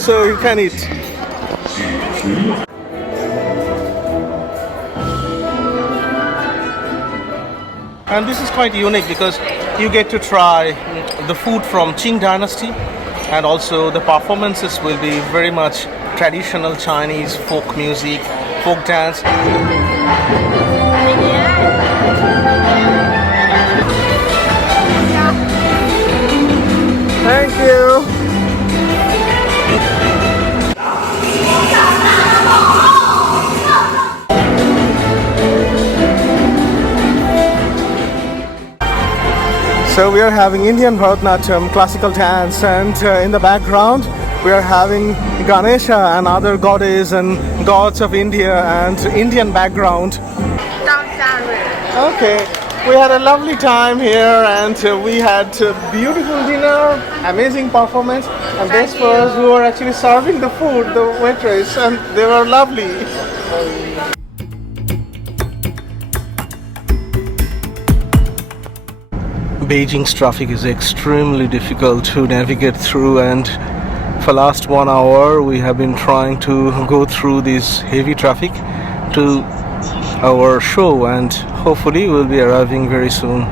so you can eat. And this is quite unique because you get to try the food from Qing Dynasty, and also the performances will be very much traditional Chinese folk music, folk dance. Thank you. So we are having Indian Bharatanatyam, classical dance, and in the background we are having Ganesha and other goddess and gods of India and Indian background. Okay, we had a lovely time here, and we had a beautiful dinner, amazing performance, and this was who were actually serving the food, the waitress, and they were lovely. Beijing's traffic is extremely difficult to navigate through, and for last 1 hour we have been trying to go through this heavy traffic to our show, and hopefully we'll be arriving very soon.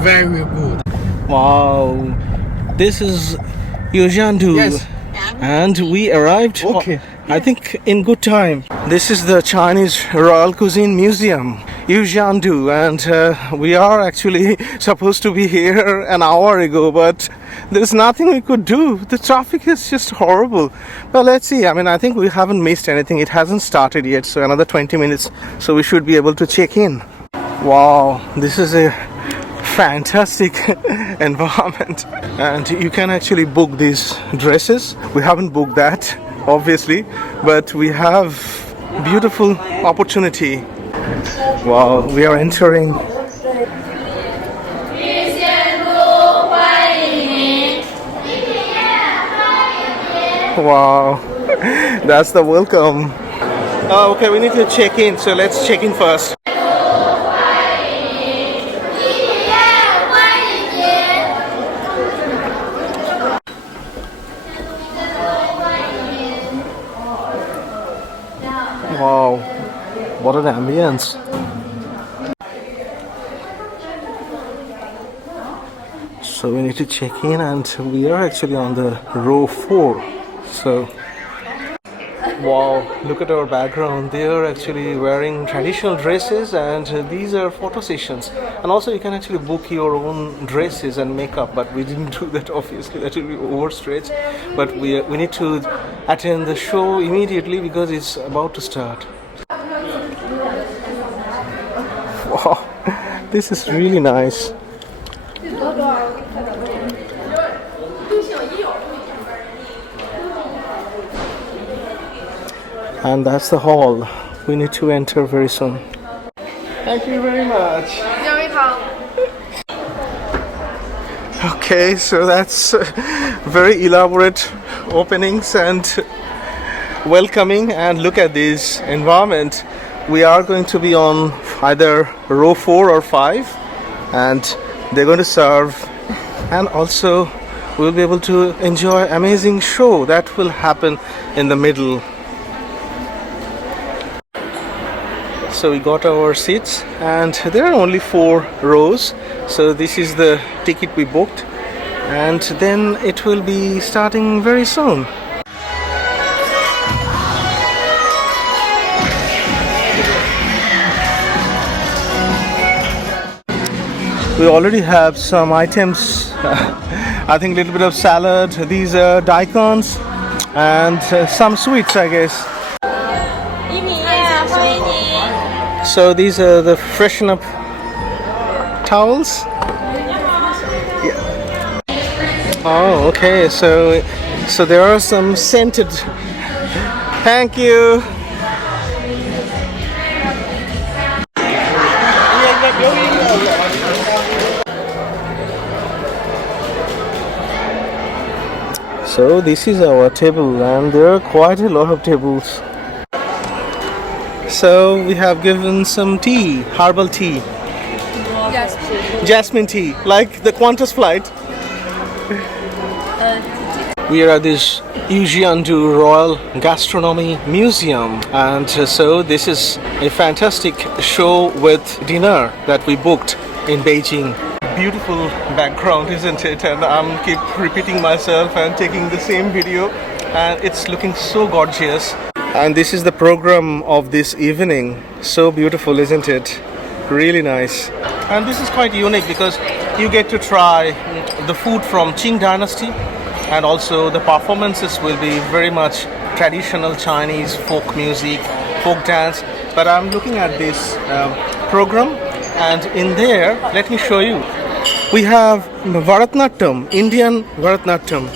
Very good. Wow, this is Yujiandu. Yes. And we arrived, Okay. I think, in good time. This is the Chinese Royal Cuisine Museum, Yujiandu, and we are actually supposed to be here an hour ago, but there's nothing we could do. The traffic is just horrible. But let's see. I mean, I think we haven't missed anything. It hasn't started yet, so another 20 minutes, so we should be able to check in. Wow, this is a fantastic environment, and you can actually book these dresses. We haven't booked that, obviously, but we have beautiful opportunity. Wow, we are entering. Wow, that's the welcome. Oh, okay, we need to check in, so let's check in first. Wow, what an ambience. So we need to check in, and we are actually on the row 4. So, wow, look at our background. They are actually wearing traditional dresses, and these are photo sessions. And also you can actually book your own dresses and makeup, but we didn't do that, obviously. That will be overstretched. But we need to attend the show immediately because it's about to start. Wow, this is really nice. And that's the hall. We need to enter very soon. Thank you very much. Okay, so that's very elaborate openings and welcoming, and look at this environment. We are going to be on either row 4 or 5, and they're going to serve, and also we'll be able to enjoy amazing show that will happen in the middle. So we got our seats, and there are only 4 rows, so this is the ticket we booked, and then it will be starting very soon. We already have some items, I think a little bit of salad, these are daikons, and some sweets, I guess. So these are the freshen up towels. Yeah. Oh, okay. So there are some scented. Thank you. So this is our table, and there are quite a lot of tables. So we have given some tea, herbal tea. Jasmine tea, like the Qantas flight. We are at this Yujiandu Royal Gastronomy Museum, and so this is a fantastic show with dinner that we booked in Beijing. Beautiful background, isn't it? And I'm keep repeating myself and taking the same video, and it's looking so gorgeous. And this is the program of this evening. So beautiful, isn't it? Really nice. And this is quite unique because you get to try the food from Qing Dynasty, and also the performances will be very much traditional Chinese folk music, folk dance. But I'm looking at this program, and in there, let me show you. We have Bharatanatyam, Indian Bharatanatyam.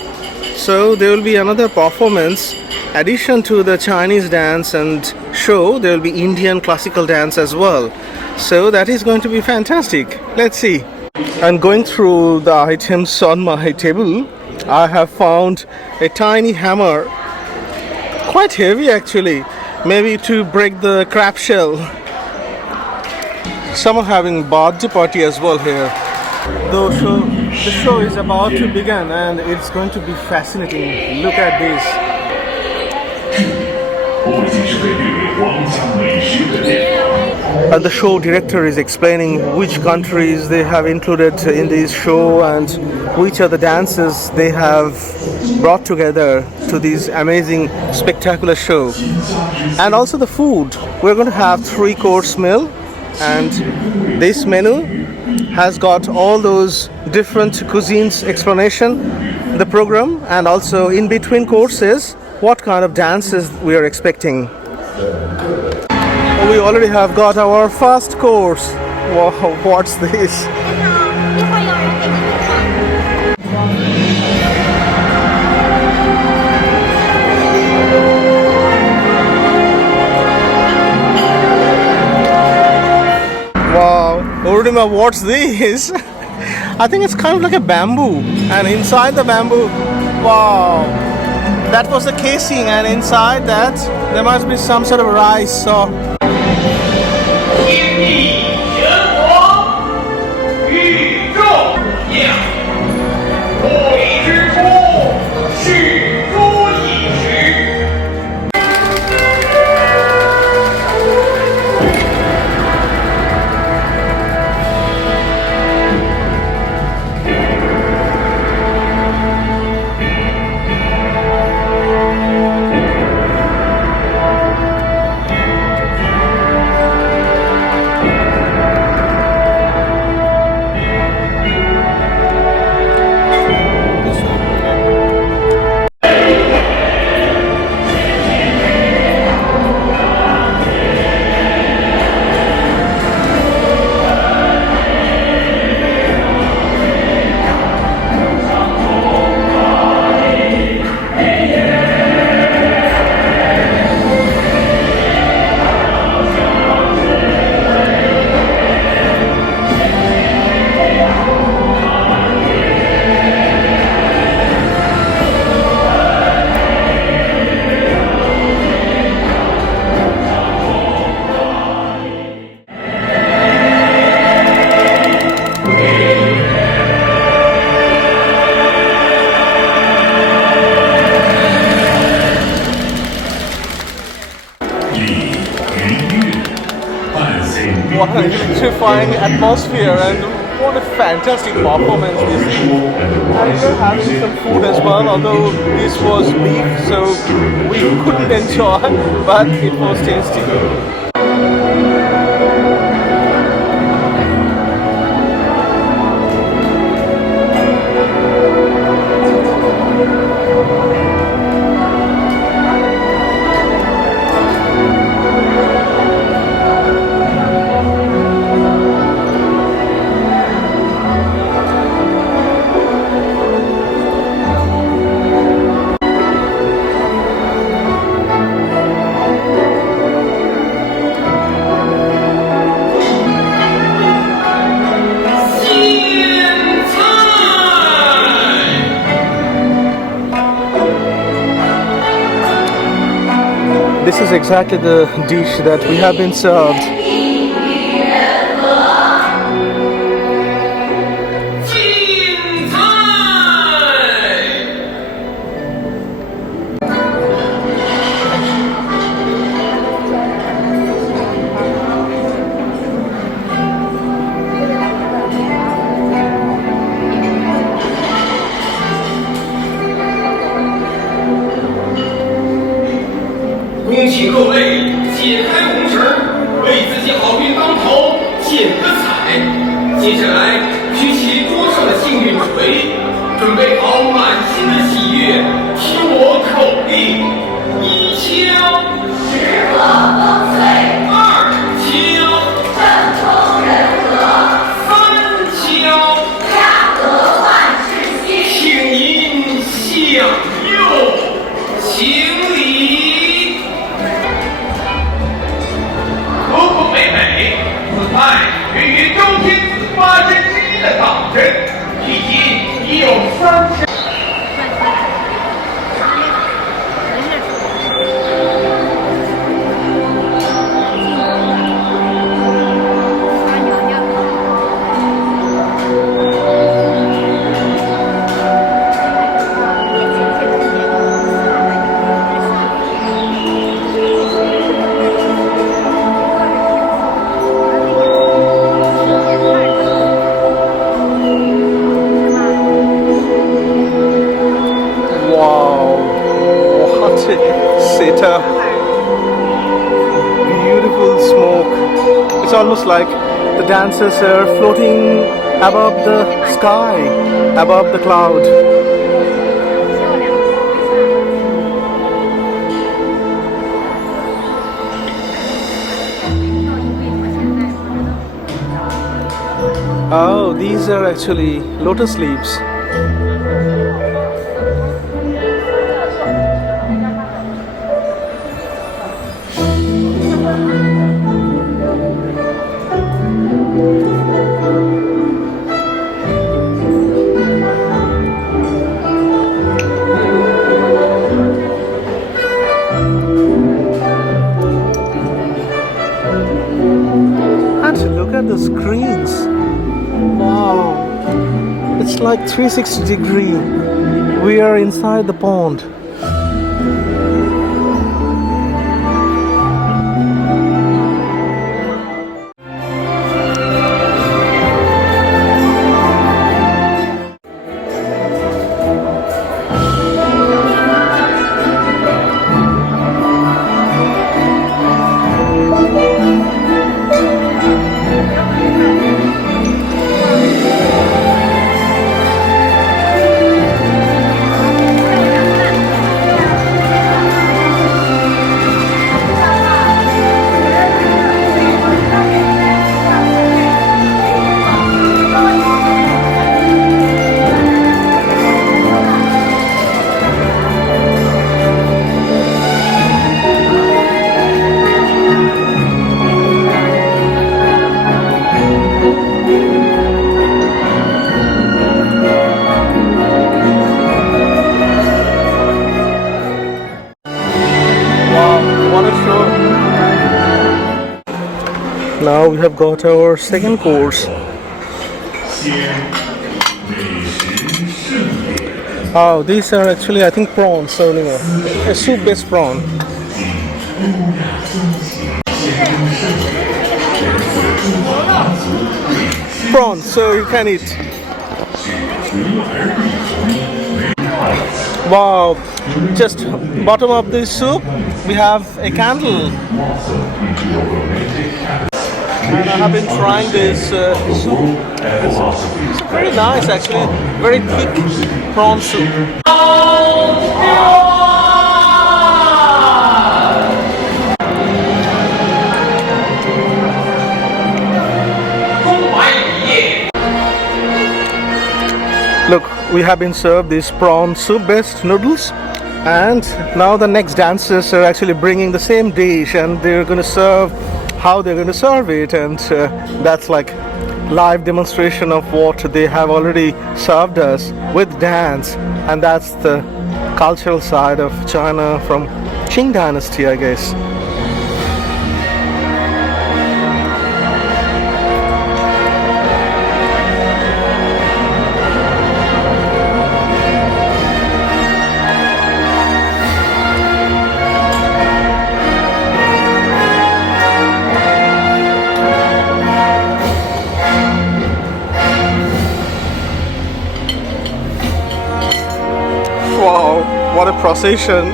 So there will be another performance. Addition to the Chinese dance and show, there will be Indian classical dance as well. So that is going to be fantastic. Let's see. And going through the items on my table, I have found a tiny hammer. Quite heavy actually. Maybe to break the crab shell. Some are having birthday party as well here. The show is about to begin and it's going to be fascinating. Look at this. And the show director is explaining which countries they have included in this show and which are the dances they have brought together to this amazing, spectacular show. And also the food. We're going to have 3-course meal, and this menu has got all those different cuisines explanation, the program, and also in between courses what kind of dances we are expecting. We already have got our first course. Wow, what's this? Wow, Urima, what's this? I think it's kind of like a bamboo, and inside the bamboo, wow, that was the casing, and inside that there must be some sort of rice or what an electrifying atmosphere, and what a fantastic performance this is. And we're having some food as well, although this was beef, so we couldn't enjoy, but it was tasty. This is exactly the dish that we have been served. 接下来，举起桌上的幸运锤，准备好满心的喜悦，听我口令：一敲，时和风岁，二敲，正冲人和，三敲，家和万事兴。请您享用，行礼。可可美美，此菜源于周天子8珍之一的党参，距今已有30。Beautiful smoke. It's almost like the dancers are floating above the sky, above the cloud. Oh, these are actually lotus leaves. And look at the screens. Wow, it's like 360 degree. We are inside the pond. Now we have got our second course. Oh, these are actually, I think, prawns, so anyway, a soup-based prawn. Prawns, so you can eat. Wow, just bottom of this soup, we have a candle. And I have been trying this soup. It's very nice actually, very thick prawn soup. Look, we have been served these prawn soup based noodles, and now the next dancers are actually bringing the same dish, and they're going to serve how they're going to serve it, and that's like live demonstration of what they have already served us with dance. And that's the cultural side of China from Qing Dynasty, I guess. Wow, what a procession.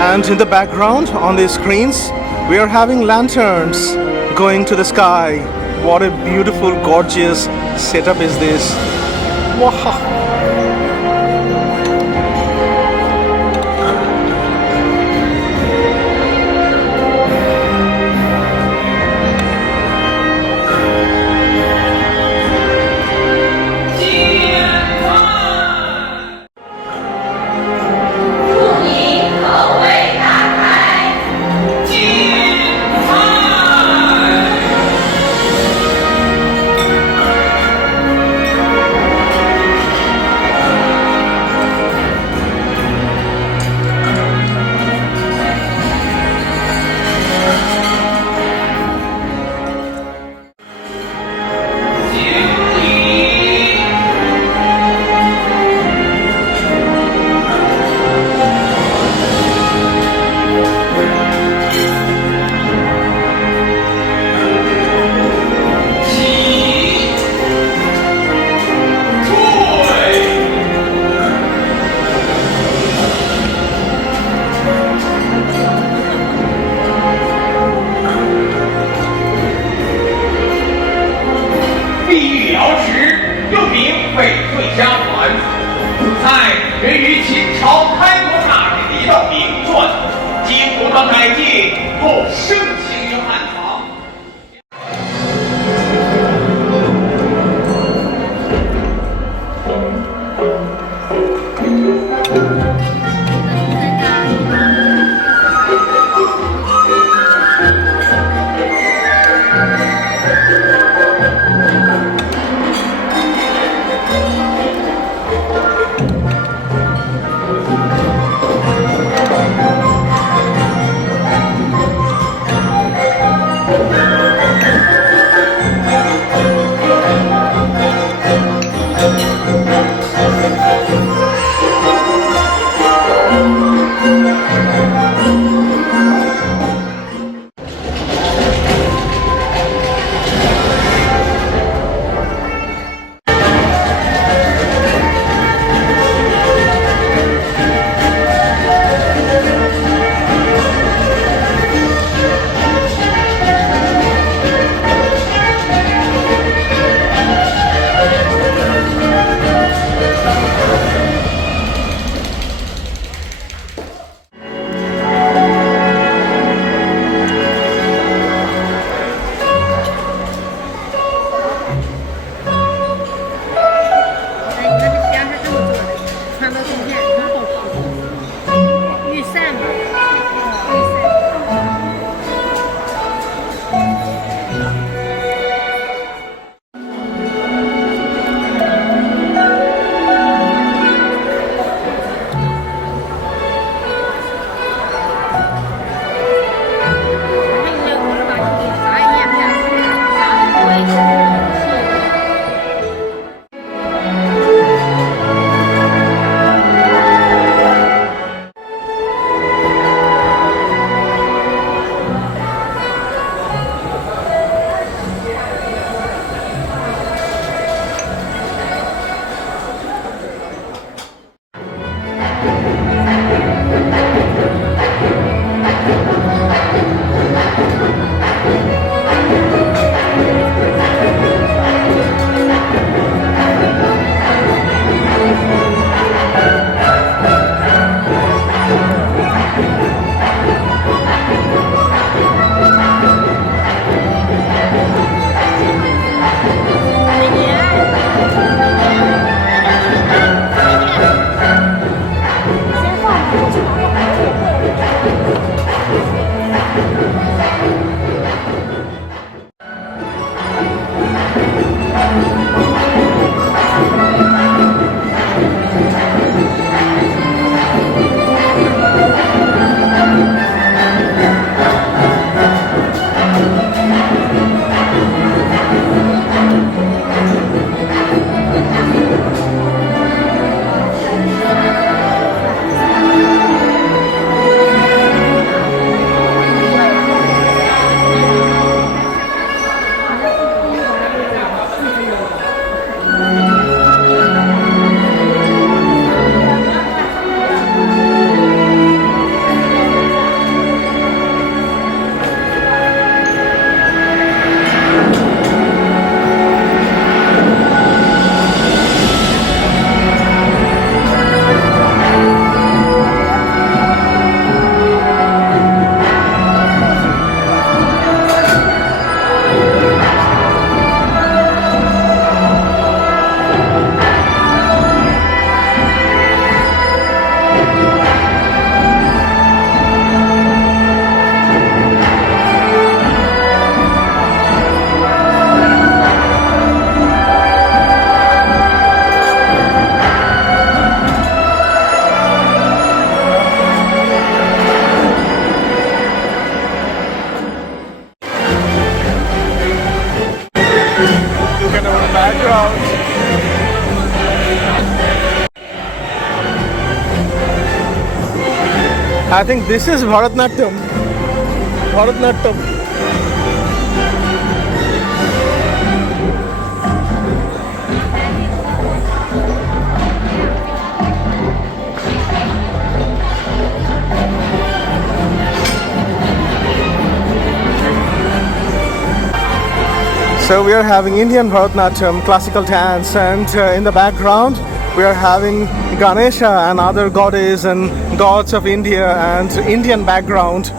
And in the background on the screens, we are having lanterns going to the sky. What a beautiful, gorgeous setup is this. Wow. I think this is Bharatanatyam. Bharatanatyam. So we are having Indian Bharatanatyam, classical dance, and in the background we are having Ganesha and other goddess and gods of India and Indian background.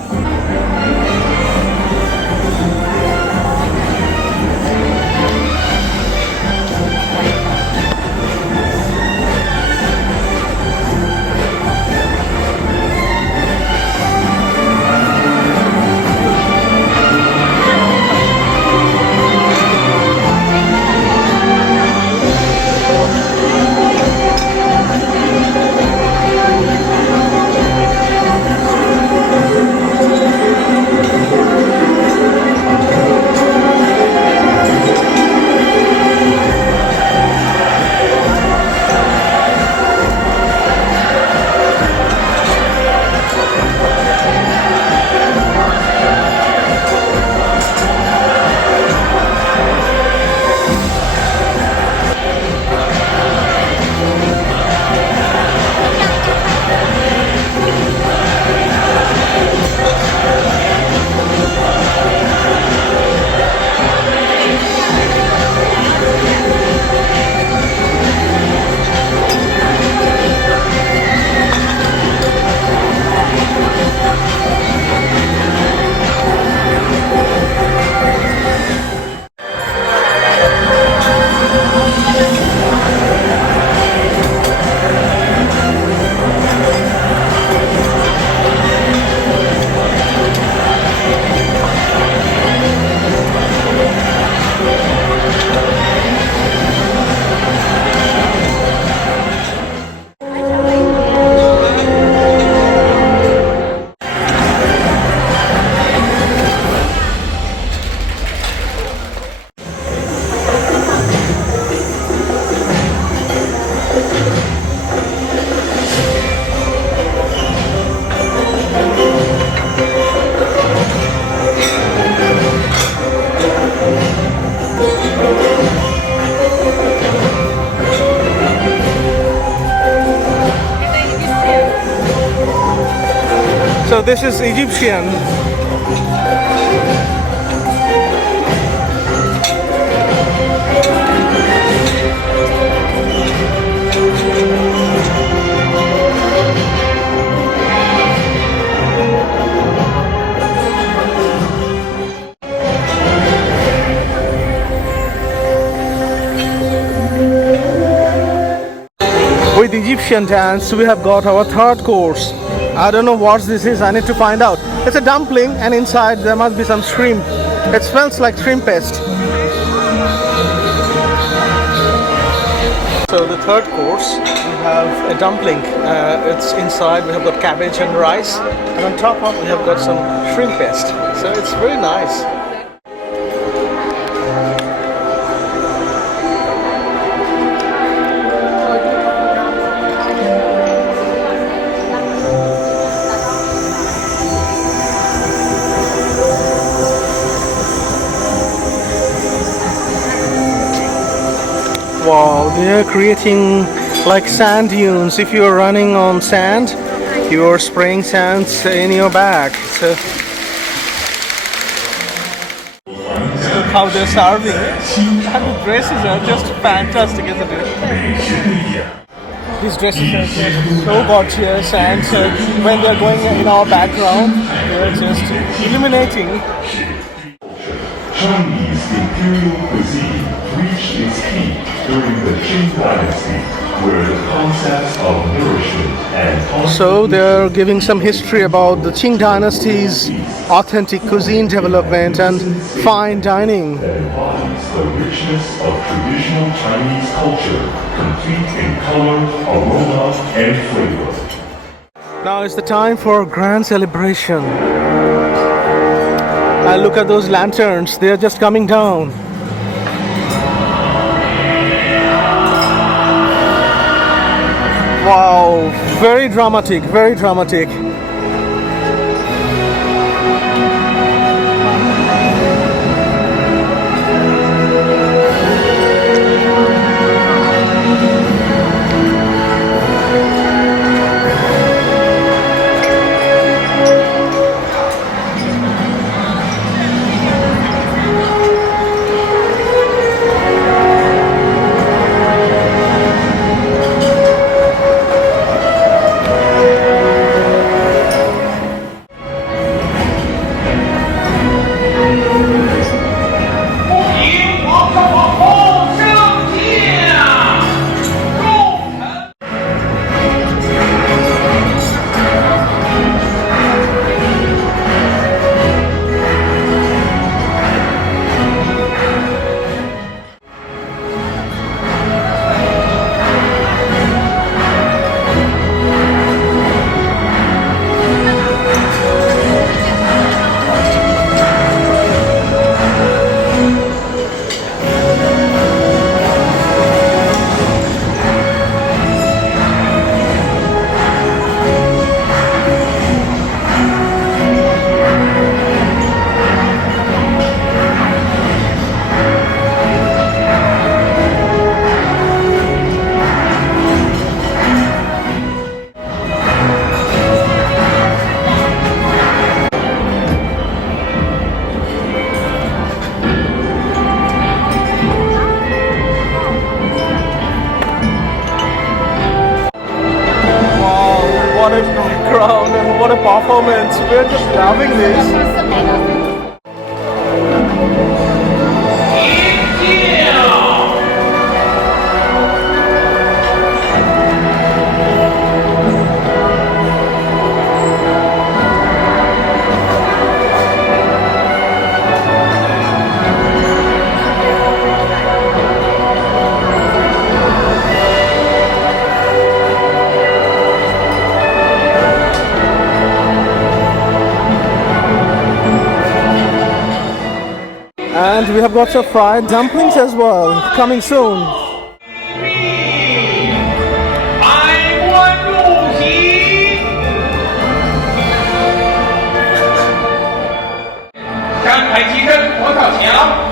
So this is Egyptian. With Egyptian dance, we have got our third course. I don't know what this is, I need to find out. It's a dumpling and inside there must be some shrimp. It smells like shrimp paste. So the third course, we have a dumpling. It's inside, we have got cabbage and rice. And on top of we have got some shrimp paste. So it's very nice. Wow, they are creating like sand dunes. If you are running on sand, you are spraying sand in your bag. So look how they're serving. And the dresses are just fantastic, isn't it? These dresses are just so gorgeous, and when they're going in our background, they're just illuminating. Chinese imperial cuisine reached its peak during the Qing Dynasty, where the concepts of nourishment and So they're giving some history about the Qing Dynasty's authentic cuisine development and fine dining. embodies the richness of traditional Chinese culture, complete in color, aroma, and flavor. Now it's the time for grand celebration. And look at those lanterns, they are just coming down. Wow, very dramatic, very dramatic. moment. We're just loving this. 一定。And we have got some fried dumplings as well, coming soon. 爱国主席，展开提升佛跳墙，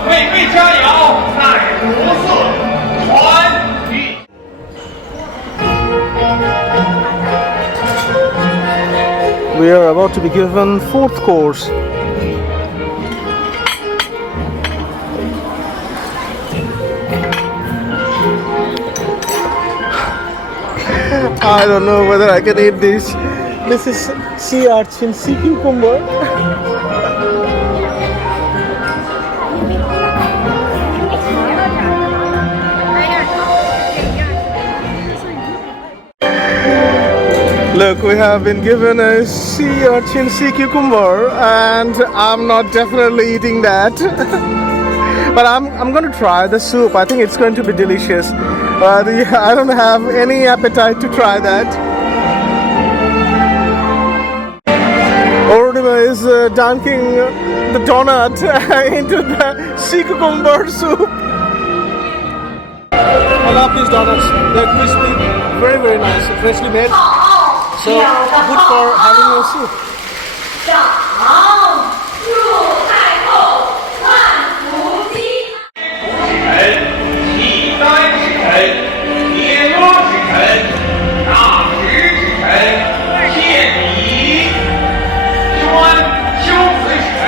美味佳肴乃国色传语。 We are about to be given fourth course. I don't know whether I can eat this. This is sea urchin, sea cucumber. Look, we have been given a sea urchin, sea cucumber, and I'm not definitely eating that. But I'm going to try the soup. I think it's going to be delicious. But yeah, I don't have any appetite to try that. Orima is dunking the donut into the sea cucumber soup. I love these donuts. They're crispy, very, very nice, freshly made. So good for having your soup. 长入太后万福金。 契丹之臣，铁罗之臣，大石之臣，献礼，宣修辞之臣，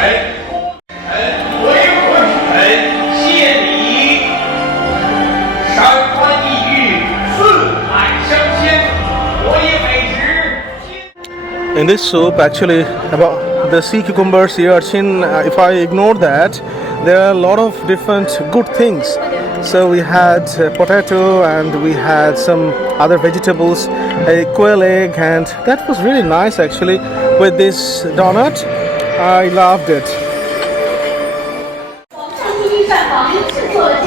维和之臣，献礼，山川异域，四海相牵，我也为之。 In this soup, actually, about the sea cucumber, sea urchin, if I ignore that, there are a lot of different good things. So we had potato and we had some other vegetables, a quail egg, and that was really nice actually with this donut. I loved it.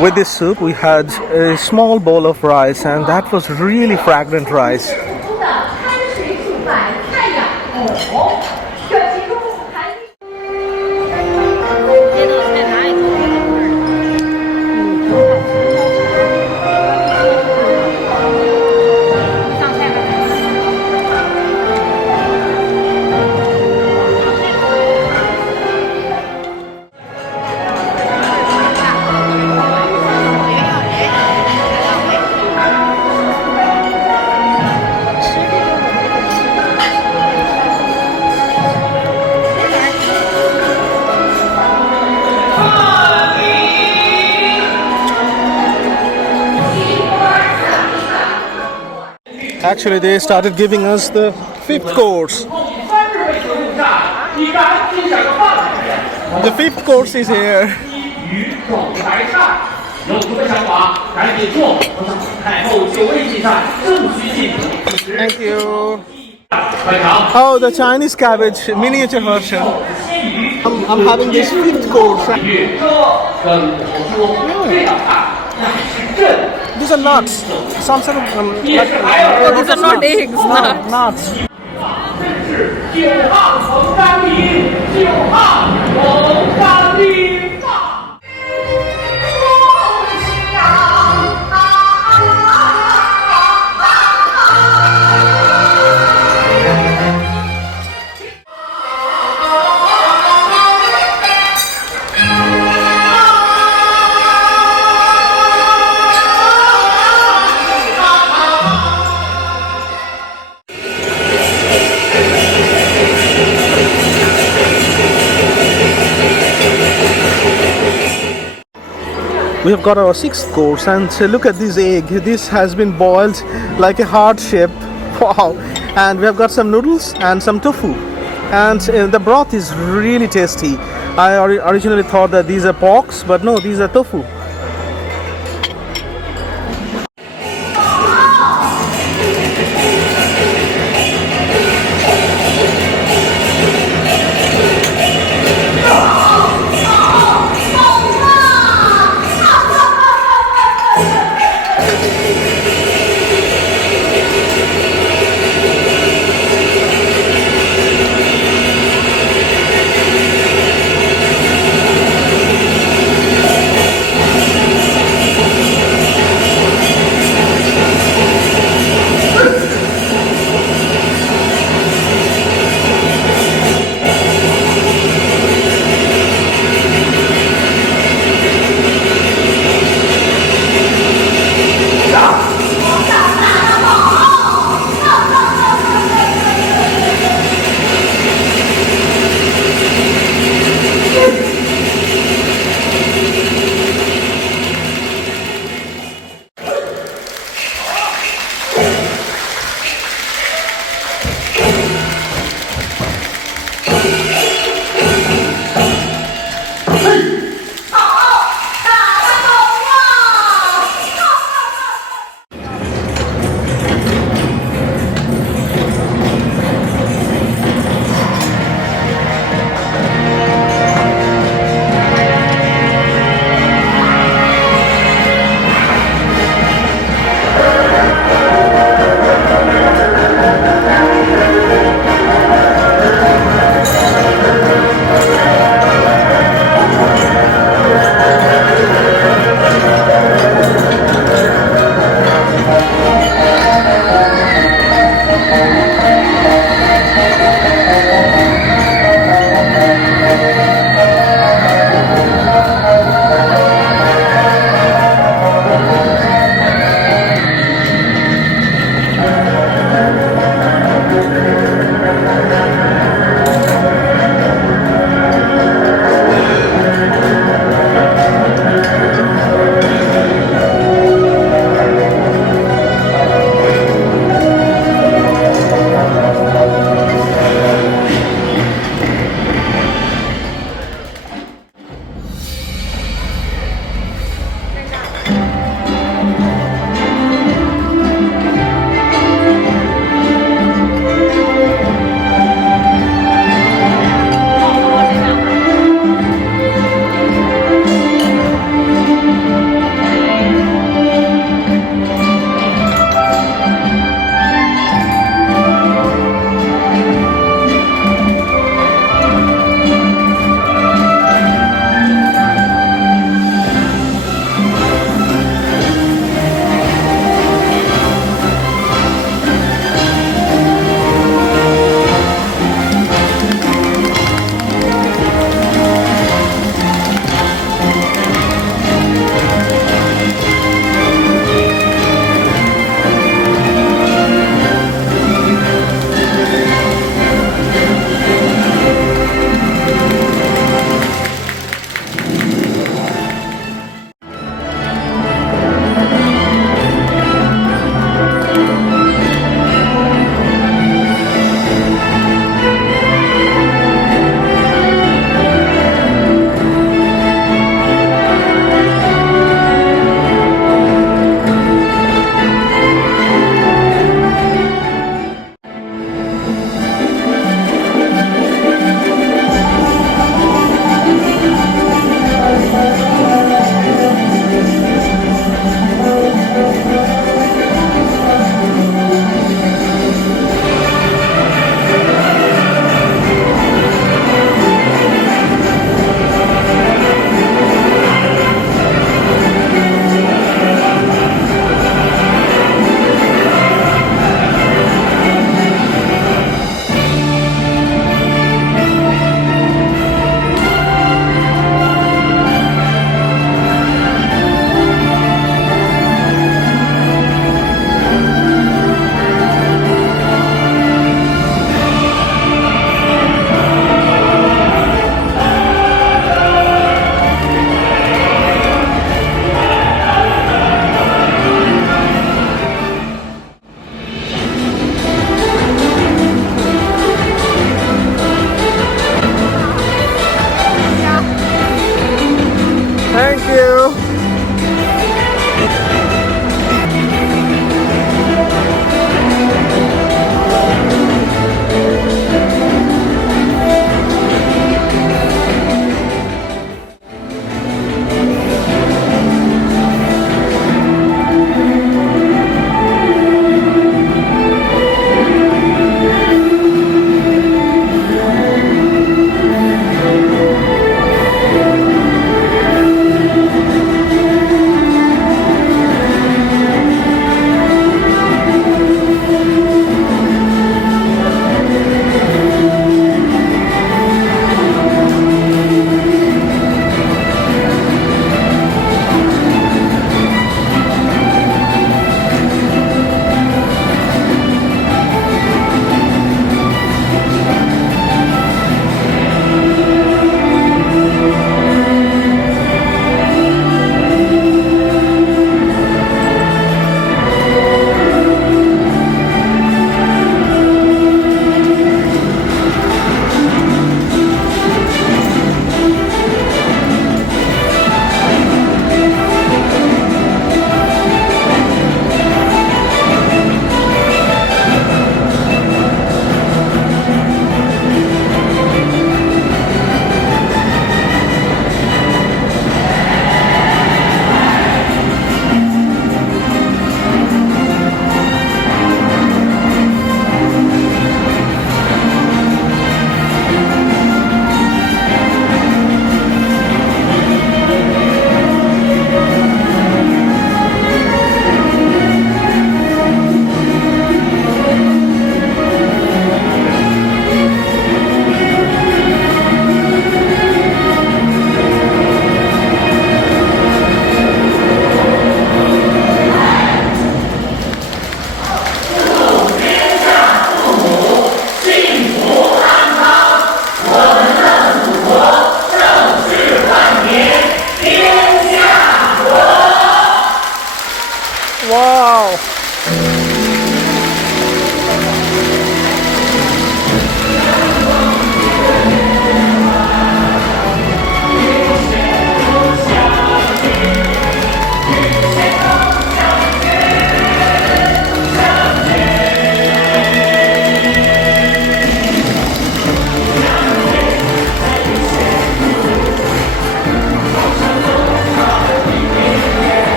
With this soup, we had a small bowl of rice, and that was really fragrant rice. 这道菜哪里做的好上菜吧。 Actually, they started giving us the fifth course. The fifth course is here. 鱼种白菜，有图的想法赶紧做，太后久未进膳，正需进补。 Thank you. 快尝。 Oh, the Chinese cabbage miniature version. I'm having this fifth course. 鱼这跟我说，这样看乃是朕。 These are nuts. Some sort of These are not eggs, nuts. Nuts. 是久旱逢甘霖，久旱逢甘霖啊！ We have got our sixth course, and look at this egg. This has been boiled like a heart shape. Wow! And we have got some noodles and some tofu. and the broth is really tasty. I originally thought that these are porks, but no, these are tofu.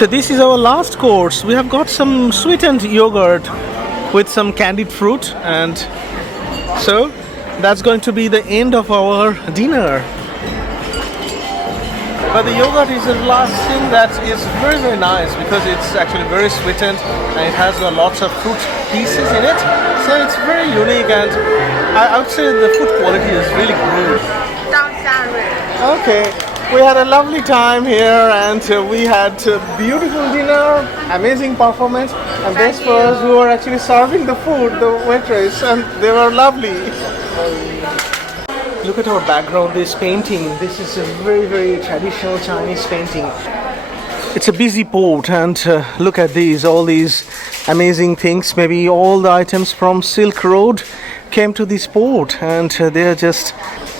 So this is our last course. We have got some sweetened yogurt with some candied fruit, and so that's going to be the end of our dinner. But the yogurt is the last thing that is very, very nice because it's actually very sweetened and it has got lots of fruit pieces in it. So it's very unique, and I would say the food quality is really good. Okay, we had a lovely time here, and we had a beautiful dinner, amazing performance, and best for us who were actually serving the food, the waitress, and they were lovely. Look at our background, this painting. This is a very, very traditional Chinese painting. It's a busy port, and look at these, all these amazing things. Maybe all the items from Silk Road came to this port, and there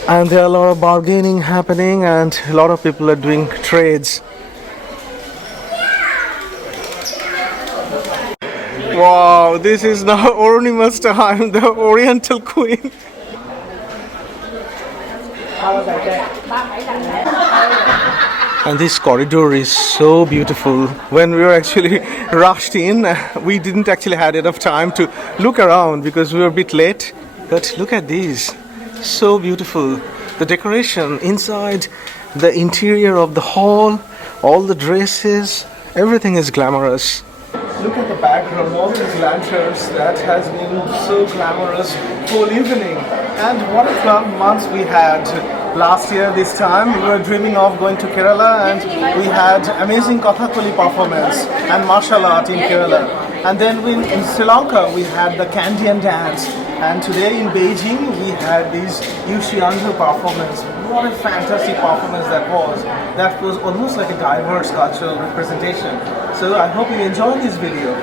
are a lot of bargaining happening, and a lot of people are doing trades. Wow, this is now Ornima's time, the Oriental Queen. And this corridor is so beautiful. When we were actually rushed in, we didn't actually had enough time to look around because we were a bit late. But look at these, so beautiful. The decoration inside, the interior of the hall, all the dresses, everything is glamorous. Look at the background, all these lanterns that has been so glamorous whole evening. And what a club months we had last year this time. We were dreaming of going to Kerala, and we had amazing Kathakali performance and martial art in Kerala. And then in Sri Lanka we had the Kandian dance, and today in Beijing we had this Yuxianzhu performance. What a fantastic performance that was. That was almost like a diverse cultural representation. So I hope you enjoyed this video.